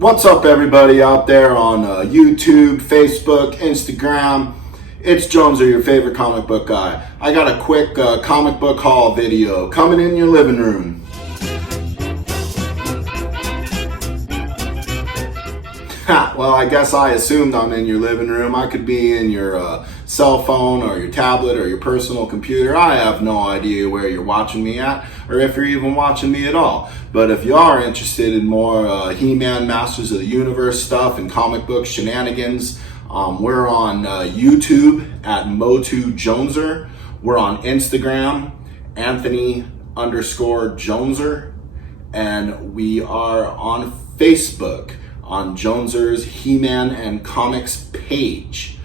What's up, everybody out there on YouTube, Facebook, Instagram? It's Joneser, your favorite comic book guy. I got a quick comic book haul video coming in your living room. Well, I guess I assumed I'm in your living room. I could be in your cell phone or your tablet or your personal computer. I have no idea where you're watching me at or if you're even watching me at all. But if you are interested in more He-Man, Masters of the Universe stuff and comic book shenanigans, we're on YouTube at Motu_Joneser. We're on Instagram, Anthony_Joneser. And we are on Facebook on Joneser's He-Man and Comics page.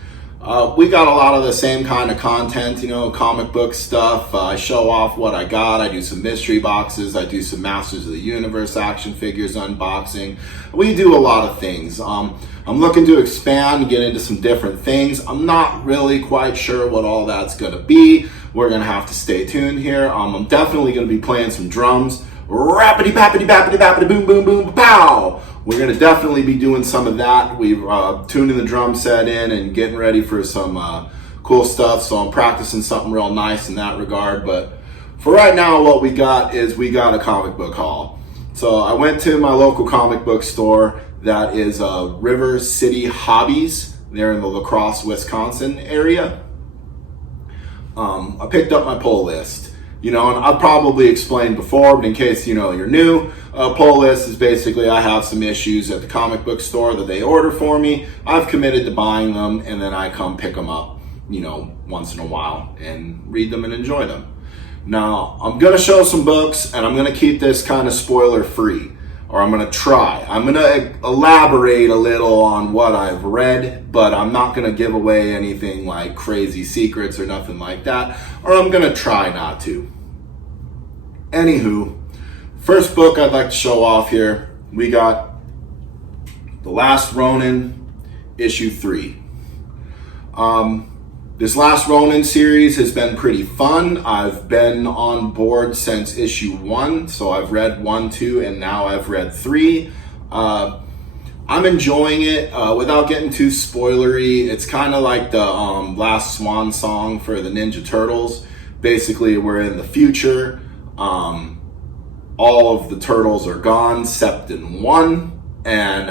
We got a lot of the same kind of content, comic book stuff. I show off what I got. I do some mystery boxes. I do some Masters of the Universe action figures unboxing. We do a lot of things. I'm looking to expand, get into some different things. I'm not really quite sure what all that's going to be. We're going to have to stay tuned here. I'm definitely going to be playing some drums. Rappity pappity bappity bappity boom boom boom pow. We're going to definitely be doing some of that. We've tuning the drum set in and getting ready for some cool stuff. So I'm practicing something real nice in that regard. But for right now, what we got is we got a comic book haul. So I went to my local comic book store. That is River City Hobbies. They're in the La Crosse, Wisconsin area. I picked up my pull list. And I've probably explained before, but in case you're new, pull list is basically I have some issues at the comic book store that they order for me. I've committed to buying them, and then I come pick them up, once in a while and read them and enjoy them. Now, I'm going to show some books, and I'm going to keep this kind of spoiler free, or I'm going to try. I'm going to elaborate a little on what I've read, but I'm not going to give away anything like crazy secrets or nothing like that, or I'm going to try not to. Anywho, first book I'd like to show off here, we got The Last Ronin, issue 3. This Last Ronin series has been pretty fun. I've been on board since issue 1, so I've read 1, 2, and now I've read 3. I'm enjoying it without getting too spoilery. It's kind of like the last swan song for the Ninja Turtles. Basically, we're in the future. All of the turtles are gone except in one, and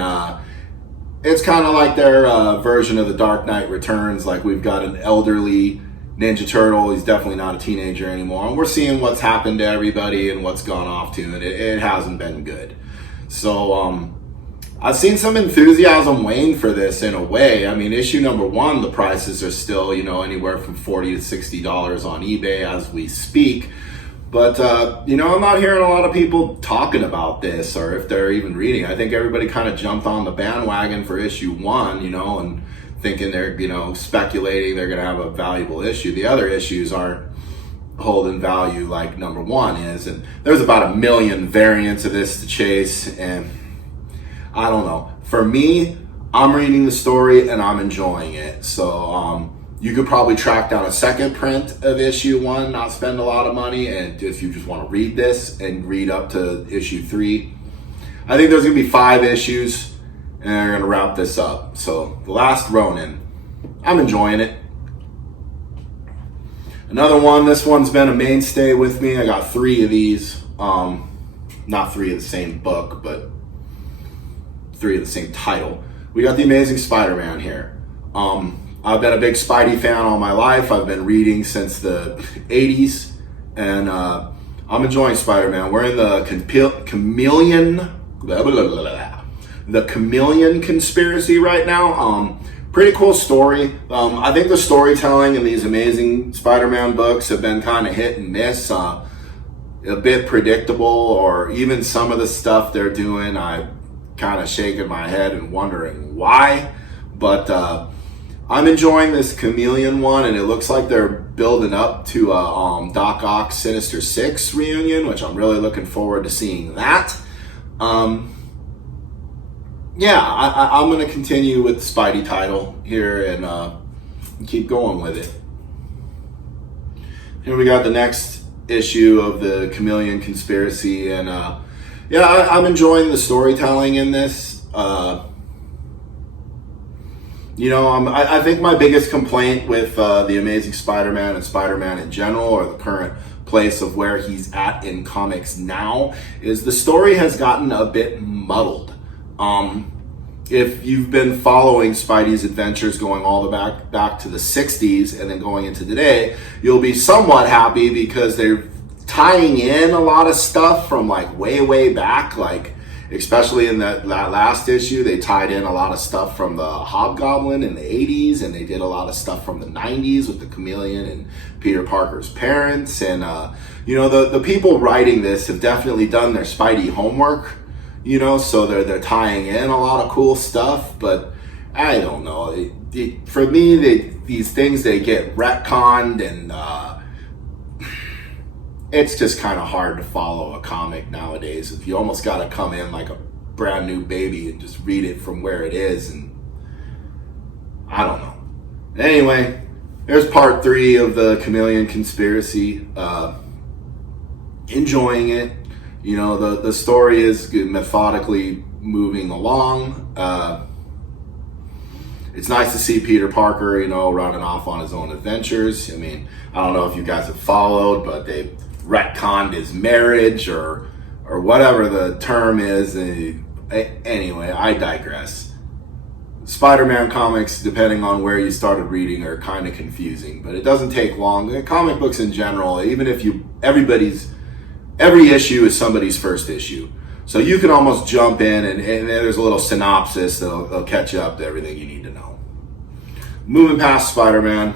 it's kind of like their version of the Dark Knight Returns. Like, we've got an elderly Ninja Turtle. He's definitely not a teenager anymore, and we're seeing what's happened to everybody and what's gone off to, and it hasn't been good. So I've seen some enthusiasm wane for this in a way. I mean, issue number 1, the prices are still anywhere from $40 to $60 on eBay as we speak. But, I'm not hearing a lot of people talking about this, or if they're even reading. I think everybody kind of jumped on the bandwagon for issue 1, and thinking they're, speculating they're going to have a valuable issue. The other issues aren't holding value like number 1 is. And there's about 1 million variants of this to chase. And I don't know. For me, I'm reading the story and I'm enjoying it. So, you could probably track down a second print of issue 1, not spend a lot of money, and if you just want to read this and read up to issue 3. I think there's going to be 5 issues, and they're going to wrap this up. So, The Last Ronin. I'm enjoying it. Another one, this one's been a mainstay with me. I got 3 of these. Not 3 of the same book, but 3 of the same title. We got The Amazing Spider-Man here. I've been a big Spidey fan all my life. I've been reading since the 80s, and I'm enjoying Spider-Man. We're in the Chameleon Conspiracy right now. Pretty cool story. I think the storytelling in these Amazing Spider-Man books have been kind of hit and miss, a bit predictable, or even some of the stuff they're doing, I'm kind of shaking my head and wondering why. But I'm enjoying this Chameleon one, and it looks like they're building up to a Doc Ock Sinister Six reunion, which I'm really looking forward to seeing that. I'm going to continue with the Spidey title here and keep going with it. Here we got the next issue of the Chameleon Conspiracy, and I'm enjoying the storytelling in this. I think my biggest complaint with the Amazing Spider-Man and Spider-Man in general, or the current place of where he's at in comics now, is the story has gotten a bit muddled. If you've been following Spidey's adventures going all the back to the 60s and then going into today, you'll be somewhat happy because they're tying in a lot of stuff from like way back, like especially in that last issue, they tied in a lot of stuff from the Hobgoblin in the 80s, and they did a lot of stuff from the 90s with the Chameleon and Peter Parker's parents. And, the people writing this have definitely done their Spidey homework, so they're tying in a lot of cool stuff. But I don't know. For me, these things, they get retconned, and it's just kind of hard to follow a comic nowadays. If you almost got to come in like a brand new baby and just read it from where it is, and I don't know. Anyway, there's part 3 of the Chameleon Conspiracy. Enjoying it. The story is methodically moving along. It's nice to see Peter Parker, running off on his own adventures. I mean, I don't know if you guys have followed, but they retconned his marriage or whatever the term is. Anyway, I digress. Spider-Man comics, depending on where you started reading, are kind of confusing, but it doesn't take long. Comic books in general, even if every issue is somebody's first issue. So you can almost jump in and there's a little synopsis that'll catch you up to everything you need to know. Moving past Spider-Man,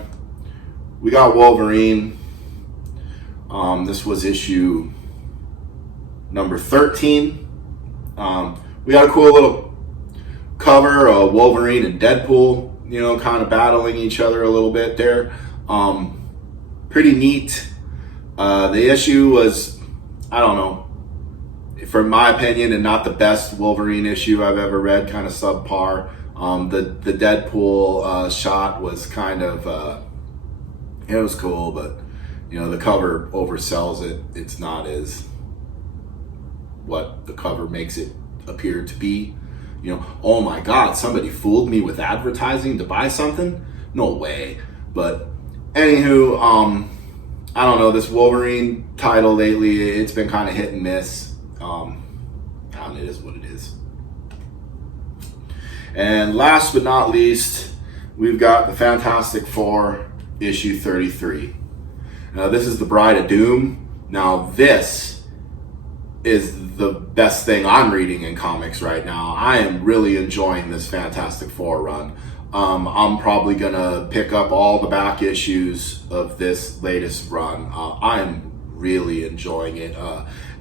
we got Wolverine. This was issue number 13. We got a cool little cover of Wolverine and Deadpool, kind of battling each other a little bit there. Pretty neat. The issue was, I don't know, from my opinion, and not the best Wolverine issue I've ever read, kind of subpar. The Deadpool shot was kind of, it was cool, but the cover oversells it. It's not as what the cover makes it appear to be. Oh my God, somebody fooled me with advertising to buy something? No way. But anywho, I don't know, this Wolverine title lately, it's been kind of hit and miss. It is what it is. And last but not least, we've got the Fantastic Four, issue 33. Now, this is the Bride of Doom. Now, this is the best thing I'm reading in comics right now. I am really enjoying this Fantastic Four run. I'm probably going to pick up all the back issues of this latest run. I'm really enjoying it.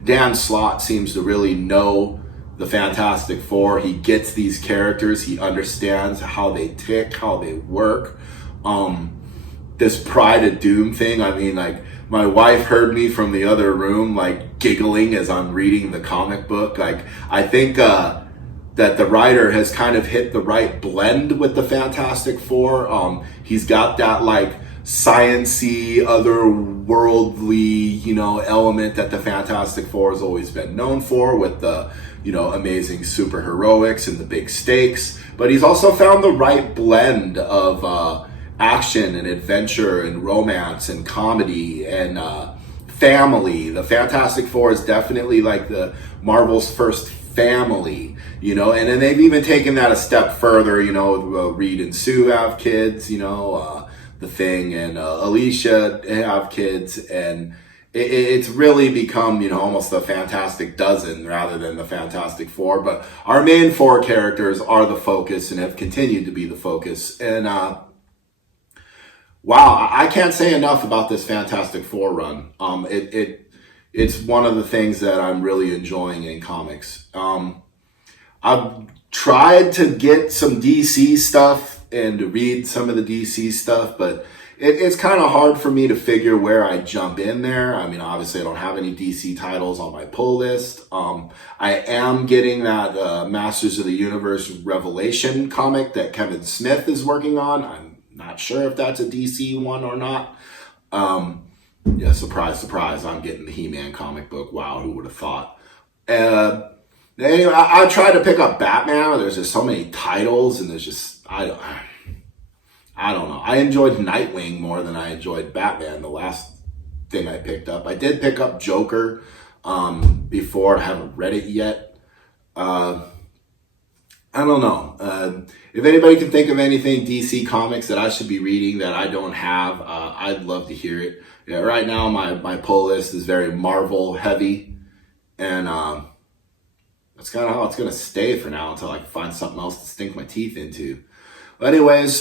Dan Slott seems to really know the Fantastic Four. He gets these characters. He understands how they tick, how they work. This Bride of Doom thing, I mean, like, my wife heard me from the other room, like, giggling as I'm reading the comic book. Like, I think that the writer has kind of hit the right blend with the Fantastic Four. He's got that, like, science-y, otherworldly, element that the Fantastic Four has always been known for, with the, amazing superheroics and the big stakes. But he's also found the right blend of action and adventure and romance and comedy and family. The Fantastic Four is definitely like the Marvel's first family, and then they've even taken that a step further. Reed and Sue have kids, the Thing and Alicia have kids, and it's really become, almost the Fantastic Dozen rather than the Fantastic Four. But our main 4 characters are the focus and have continued to be the focus. And wow, I can't say enough about this Fantastic Four run. It's one of the things that I'm really enjoying in comics. I've tried to get some DC stuff and to read some of the DC stuff, but it's kind of hard for me to figure where I jump in there. I mean, obviously I don't have any DC titles on my pull list. I am getting that Masters of the Universe Revelation comic that Kevin Smith is working on. I'm not sure if that's a DC one or not. Yeah, surprise, surprise, I'm getting the He-Man comic book. Wow, who would have thought? Anyway, I tried to pick up Batman. There's just so many titles, and there's just I don't know. I enjoyed Nightwing more than I enjoyed Batman. The last thing I picked up, I did pick up Joker before. I haven't read it yet. I don't know. If anybody can think of anything DC Comics that I should be reading that I don't have, I'd love to hear it. Yeah, right now my pull list is very Marvel heavy, and that's kind of how it's going to stay for now until I can find something else to sink my teeth into. But anyways,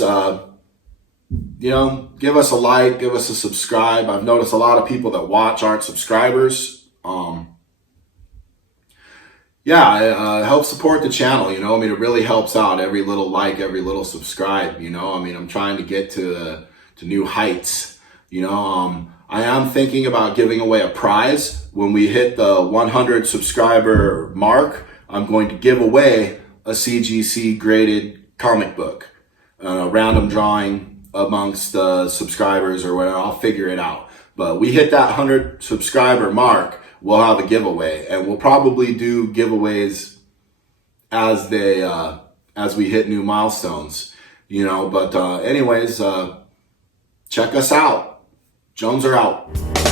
give us a like, give us a subscribe. I've noticed a lot of people that watch aren't subscribers. Help support the channel, it really helps out. Every little like, every little subscribe, I'm trying to get to new heights, I am thinking about giving away a prize. When we hit the 100 subscriber mark, I'm going to give away a CGC graded comic book, a random drawing amongst the subscribers or whatever. I'll figure it out. But we hit that 100 subscriber mark, we'll have a giveaway, and we'll probably do giveaways as we hit new milestones, But anyways, check us out. Jones are out.